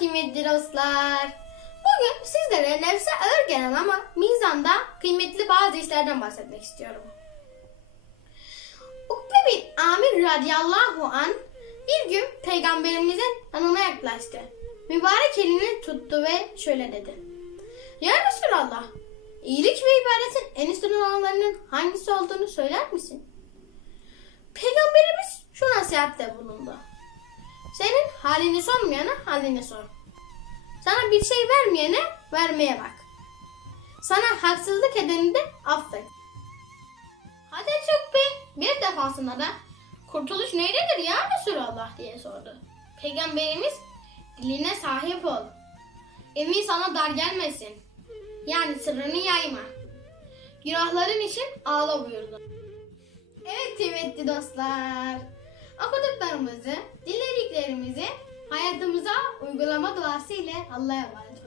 kıymetli dostlar. Bugün sizlere nefse ağır gelen ama mizanda kıymetli bazı işlerden bahsetmek istiyorum. Ukbe bin Amir radıyallahu an bir gün peygamberimizin yanına yaklaştı. Mübarek elini tuttu ve şöyle dedi. Ya Resulallah, iyilik ve ibadetin en üstün olanlarının hangisi olduğunu söyler misin? Peygamberimiz şu nasihatte bulundu. Senin halini sormayana halini sor. Sana bir şey vermeyene vermeye bak. Sana haksızlık edeni de affet. Hazreti Ukbe bir defasında da kurtuluş neydedir ya Resulallah diye sordu. Peygamberimiz diline sahip ol. Emin sana dar gelmesin. Yani sırrını yayma. Günahların için ağla buyurdu. Evet kıymetli dostlar. Okuduklarımızı, dinlediklerimizi hayatımıza uygulama duası ile Allah'a emanet